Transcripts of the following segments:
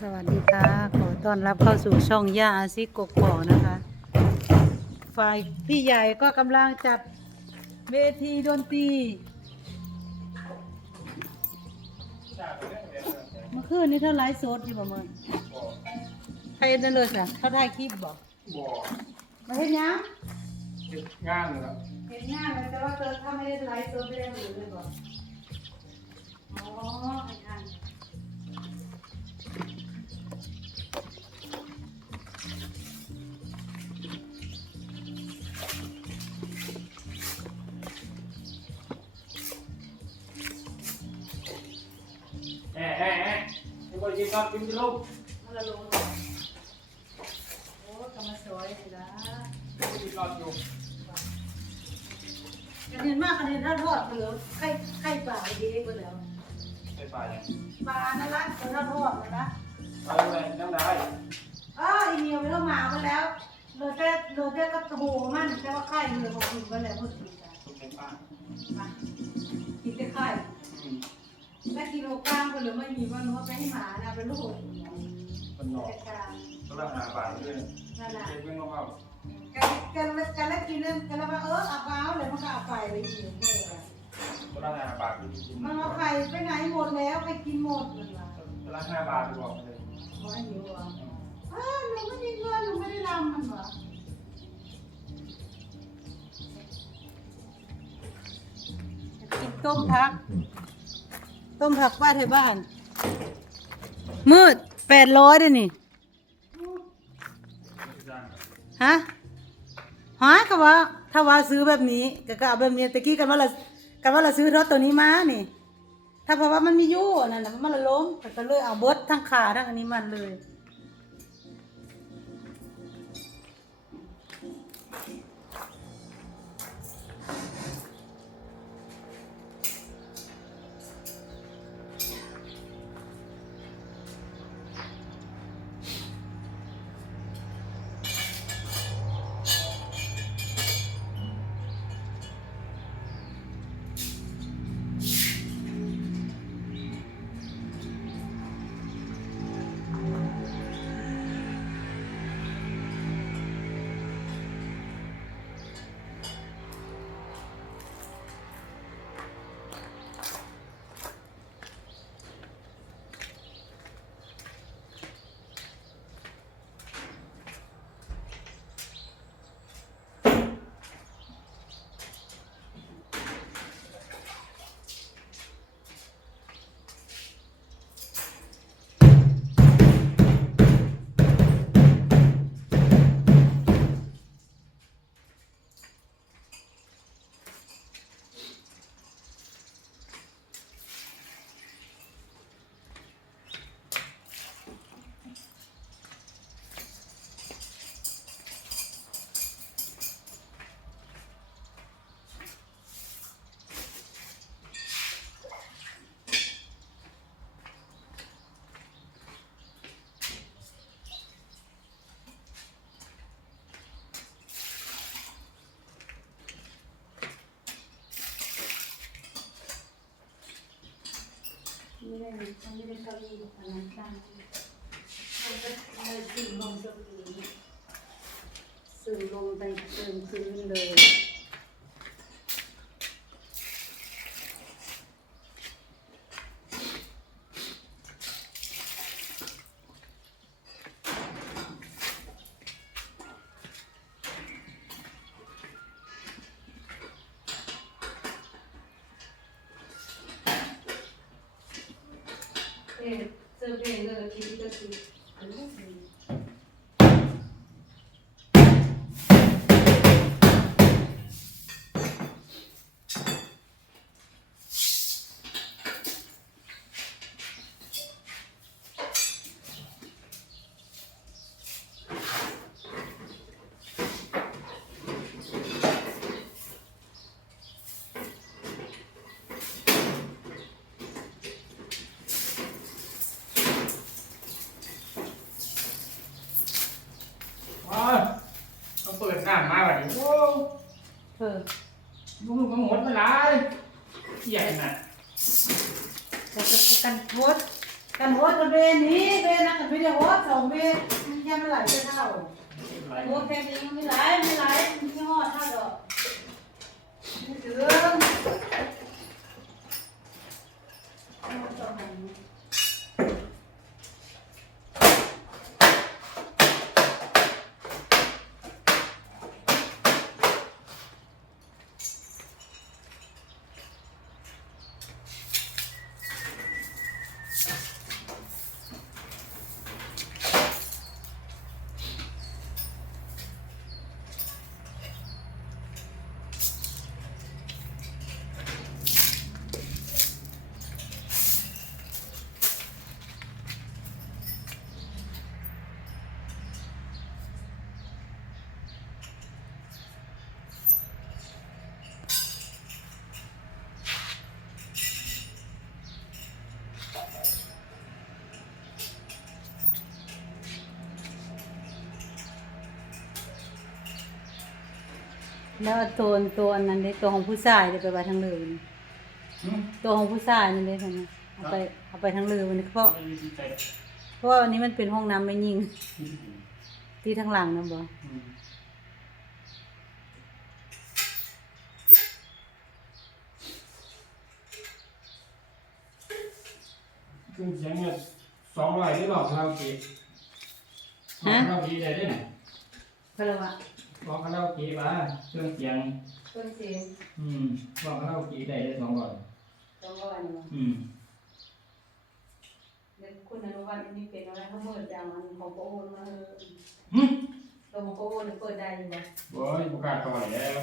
สวัสดีค่ะ ขอต้อนรับเข้าสู่ช่องย่าอาซิกกกอกนะคะ ฝ่ายพี่ใหญ่ก็กำลังจัดเวทีดนตรีเมื่อคืนนี้เท่าไลฟ์สดอยู่ประมาณใครนั่นเลยสิเขาถ่ายคลิปบอกบ่อมาเห็นยังเฮ็ดงานเลยครับเห็นงานเลยแต่ว่าเธอถ้าไม่ได้ไลฟ์สดไม่ได้มาดูเลยบอกอ๋อเห็นงาน ครับกินกินลูกมาละลงโอ้กำลังสวยเลยนะยังบ่ได้กินรอดอยู่กันเห็นมากกันเห็นท่าทอดเหลือไข่ไข่ปลาดีไปแล้วไปป่าเนี่ยปลานั่นละคนท่าทอดเลยนะไปเลยยังได้อ้าวอีเมียวไปแล้วหมาไปแล้วเหลือแต่เหลือแต่กระโหมันแต่ว่าไข่เหลือของคุณไปแล้วพูดถึงกันทุกในป่ามากินแต่ไข่อืม และกิโลกรัมก็เหลือไม่มีว่านัวไปให้หมานะเป็นลูกมันหนอกแต่การกำลังหาป่าเลยนั่นน่ะเฮ็ดเพิ่งเอาเข้ากันกันกันแล้วกินเนั่นกันแล้วว่าเออเอาเอาเลยมันก็เอาไปเลยอีกเนี่ยกำลังหาป่าอยู่กินมันเอาไข่ไปไหนหมดแล้วใครกินหมดเลยล่ะกำลังหาป่าอยู่บอกเลยขอให้หิวอะอ้าวหนูไม่มีเงินหนูไม่ได้รำมันหรอกินต้มผัก ต้มผักบ้านไทยบ้าน มืดแปดร้อยด้วยนี่ ฮะฮะก็ว่า ถ้าว่าซื้อแบบนี้ก็ก็เอาแบบนี้ตะกี้กันว่าเรากันว่าเราซื้อรถตัวนี้มานี่ ถ้าเพราะว่ามันมีอยู่อันนั่นนะมันละล้มก็ก็เลยเอาเบิดทั้งขาทั้งอันนี้มันเลย ไม่ได้มันไม่ได้เก้าอี้อันนั้นตั้งมันก็เลยสื่อลงสกีสื่อลงไปเติมพื้นเลย มาวันนี้โอ้เออลูกมันหมดมาหลายเยี่ยมนะแต่ก็กันโพดกันโพดกับเบนี้เบนนะกับไม่ได้โพดสองเบนยังไม่ไหลจะเท่าโพดเบนี้ไม่ไหลไม่ไหลมันจที่ห่อเท่าดอกไม่ถึง แล้วตัวตัวอันนั้นเลยตัวของผู้ชายเลยไปไว้ทั้งเรือนี่หืมตัวของผู้ชายนี่เลยค่ะนะเอาไปเอาไปทั้งเรือวันนี้เพราะไม่ได้ดีใจเพราะว่าวันนี้มันเป็นห้องน้ำไม่ยิงที่ทั้งหลังนะบ่อืมคือเสียงเนี่ยสองร้อยหรือเปล่าคาราโอเกะคาราโอเกะได้ด้วยนะเพราะอะไรวะบอกคาราโอเกะว่าเครื่องเสียงต้นเสียงอืมบอกคาราโอเกะได้ได้สองร้อยต้องร้อยเนาะอืมเดี๋ยวคุณอนุวัฒน์นี่เป็นอะไรเขาเปิดดังอันของโปรโอนมาเออหึตัวของโปรโอนเปิดได้อยู่บ่บอยประกล้าศต่อแล้ว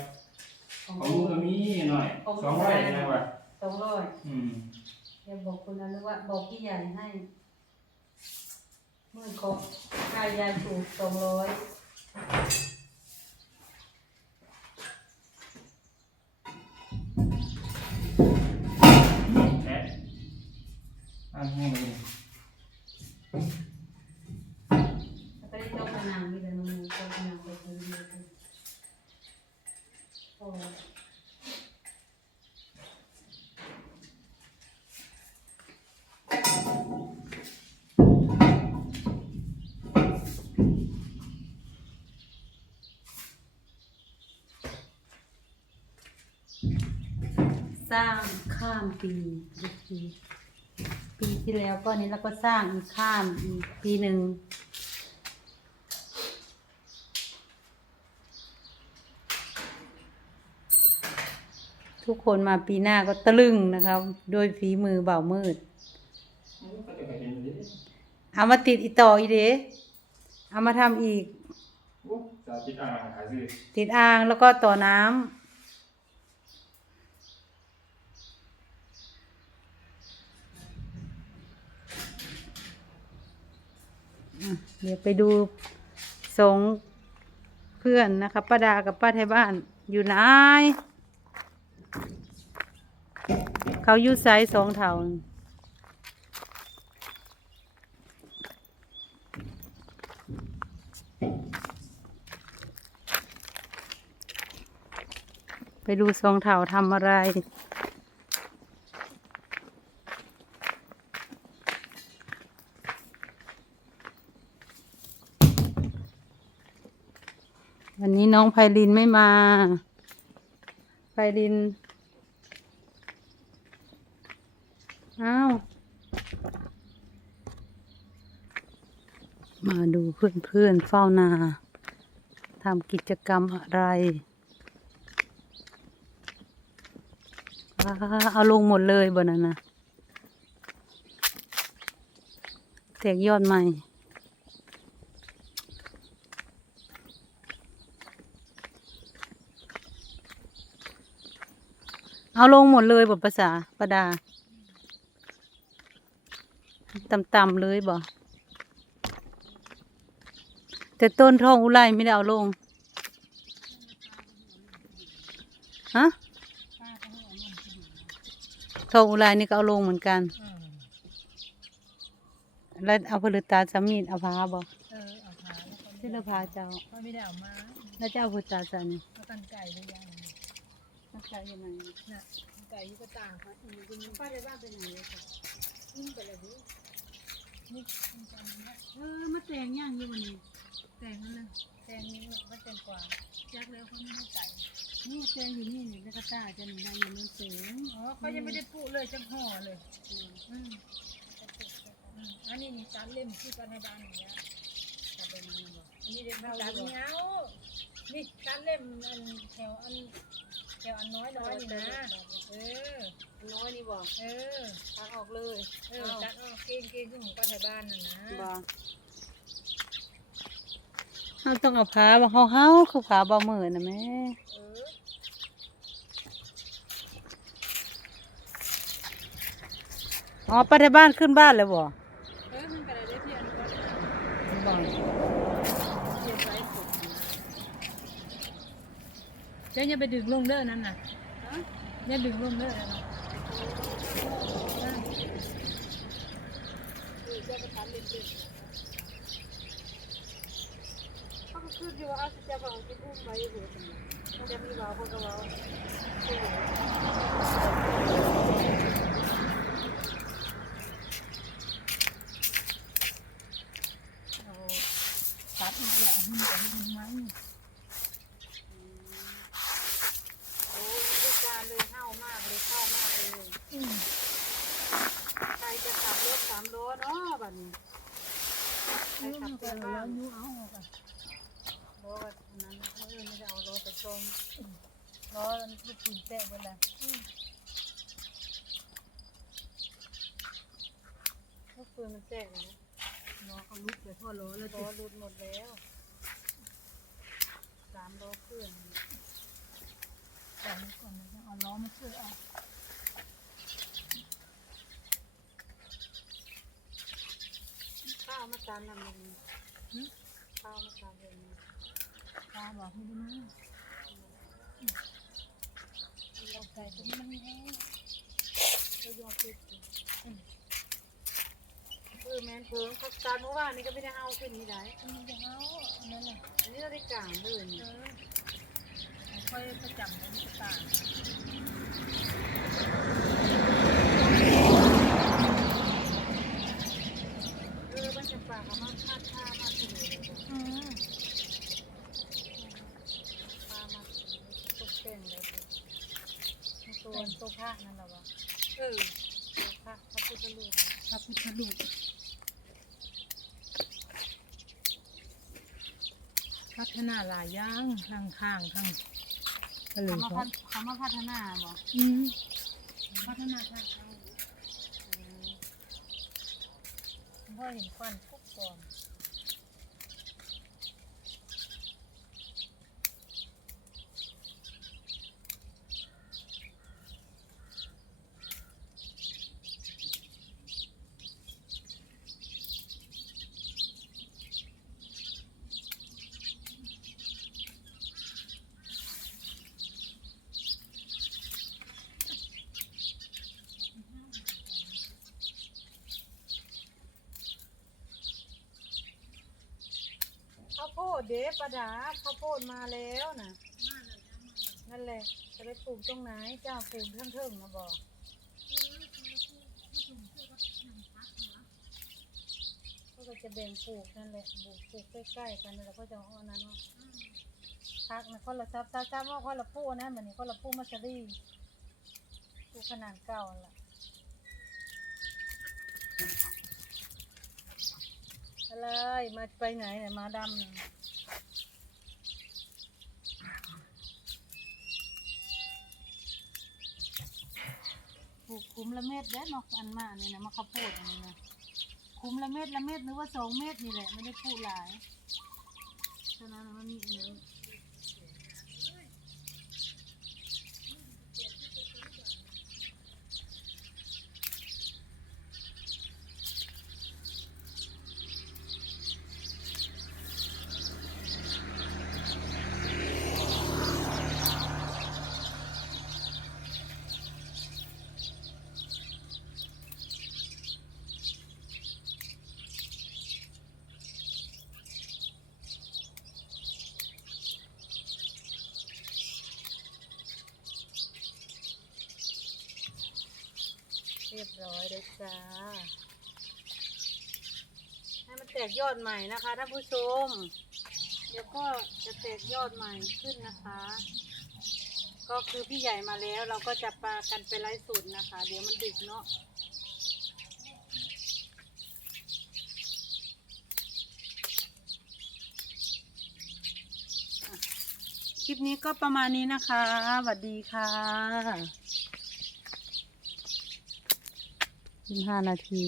ของขโปอรงโอลูกนก็มีหน่อยสองร้อยนะว่ะสองร้อยอืมเดี๋ยวบอกคุณอนุวัฒน์บอกพี่ใหญ่ให้เมื่อขอค่ายาสูบสองร้อย อันนี้เลยแล้วก็ได้เจ้า ทุกปีปีที่แล้วก็นี้เราก็สร้างอีกข้ามอีกปีหนึ่งทุกคนมาปีหน้าก็ตะลึงนะครับโดวยฝีมือเบามืดก็จะเห็นเลยเอามาติดอีต่ออีเดเอามาทำอีกโอ้สาธิตอ่างหาซื้อติดอ่างแล้วก็ต่อน้ำ เดี๋ยวไปดูสองเพื่อนนะคะป้าดากับป้าไทยบ้านอยู่ไหนเขาอยู่ไซส์สองเท่าไปดูสองเท่าทำอะไร วันนี้น้องไพลินไม่มา ไพลิน อ้าว มาดูเพื่อนๆเฝ้านาทำกิจกรรมอะไรว้าเอาลงหมดเลยบนนั้นนะแตกยอดใหม่ เอาลงหมดเลยบทภาษาประดาต่ำๆเลยบ่แต่ต้นทองอุไรไม่ได้เอาลง ฮะ ทองอุไรนี่ก็เอาลงเหมือนกัน แล้วเอาผลึกตาสามีดเอาพาบ่เออเอาขาแล้วก็ที่เราพาเจ้าก็ไม่ได้เอามา แล้วเจ้าผลึกตาสันแล้วกันไก่ด้วยยังนัก ใจยังไงนะไก่ที่ก็ต่างค่ะอันนี้ก็มีป้าได้บ้านไปไหนเลยค่ะยิ่งไปเลยดินี่มันจะมีนะเอองย่างอยู่วันนี้ แต่งนั่นเลยแตงนี้มันแตงกว่ายักแล้วเขาไม่ได้ใส่นี่แตงอยู่นี่นี่แล้วก็ตาจะหนี่ได้อยู่นั่นเตงอ๋อเขายังไม่ได้ปลูกเลยจังห่อเลยอืมอันนี้นี่สามเล่มคือกันให้บ้านอย่างเงี้ยจะเป็นมันบ่อันนี้เด็กสามเนี้ยนี่สามเล่มอันแถวอัน แถวอันน้อยน้อยนี่นะ เออ น้อยนี่บ่เออ ตักออกเลยเออจัดออกเก่งเก่งคือของกันให้บ้านน่ะนะบ่เฮาต้องเอาผ้าบ่เฮาเฮาคือผ้าบ่มือน่ะแม่เอออ๋อไปที่บ้านขึ้นบ้านแล้วบ่ เออมันก็ได้เพียงก็ได้ บ่ เพียงไว้สุดนะ เดี๋ยวอย่าไปดึงลงเด้อนั่นน่ะอย่าดึงลงเด้อนั่นน่ะเขาก็ขึ้นอยู่ว่าเอาจะบ่สิอุ้มไว้อยู่ซั่นเขาจะมีบ่าวเพิ่นก็เว้าเอาตัดอีกแล้วมันจะให้มันไว้ โอ้ยผู้การเลยเฮามากเลยเข้ามากเลย อืม ใครจะขับรถสามล้อเนาะบัดนี้ใคร ยู ขับ มัน เป็ ก็ น แล้ บ้าง วยูเอาออกอะ ล้อแบบนั้นเออไม่ได้เอาล้อไปชม ล้อลูกปืนแตกไปแล้วลูกปืนมันแตกเลยนะล้อเขาลุกไปทั่วล้อแล้วล้อติหลุดหมดแล้วสามล้อเครื่องแต่ก่อนนะเอาล้อมาช่วยเอาข้าวมาจานทำยังไงข้าวมาจานยังไงตาบอกให้ดูนะเรา ใส่ตรงนี้มันแห้งก็ยอมติดเออแมนเพิงเขาจานเมื่อวานนี่ก็ไม่ได้เอาขึ้นนี่ได้มันจะเอาอันนั้นแหละอันนี้เราได้กลางเลยเอนี่อค่อยประจำมันจะต่างเออมันจะปากเขามาพาดผ้ามาถึงเลย อืม ผ้ามาตกแต่งเลย ตัวตัวผ้านั่นแหละวะเออตัวผ้าพระพุทธรูปพระพุทธรูปพัฒนาหลายอย่างข้างข้างข้างก็เลยเขามาเขาพัฒเขามาพัฒนาบ่อืมพัฒนาทางเขาพ่อเห็นควันทุก เด้ประดาข้าวโพดมาแล้วนะนั่นแหละจะไปปลูกตรงไหนเจ้าปลูกทั้งเทิงนะบอกก็จะแบ่งปลูกนั่นแหละปลูกปลูกใกล้ๆกันแล้วก็จะเอาอันนั้นะพักนะคนละซับซับซับว่าคนละปูนะเหมือนนี้คนละปูมัสรีปูขนาดเก่านั่นแหละ อะไรมาไปไหนเนี่ยมาดำน่ะปลูกคุ้มละเม็ดแล้วนอกอันมาเนี่ยนะมะข้าวโพดอันนี้นะคุ้มละเม็ดละเม็ดหรือว่าสองเม็ดนี่แหละไม่ได้พูดหลายฉะนั้นมันมีอันนั้ จ้า ให้มันแตกยอดใหม่นะคะท่านผู้ชม เดี๋ยวก็จะแตกยอดใหม่ขึ้นนะคะ ก็คือพี่ใหญ่มาแล้วเราก็จะปากันไปไลฟ์สดนะคะ เดี๋ยวมันดึกเนาะอะคลิปนี้ก็ประมาณนี้นะคะสวัสดีค่ะ 25นาที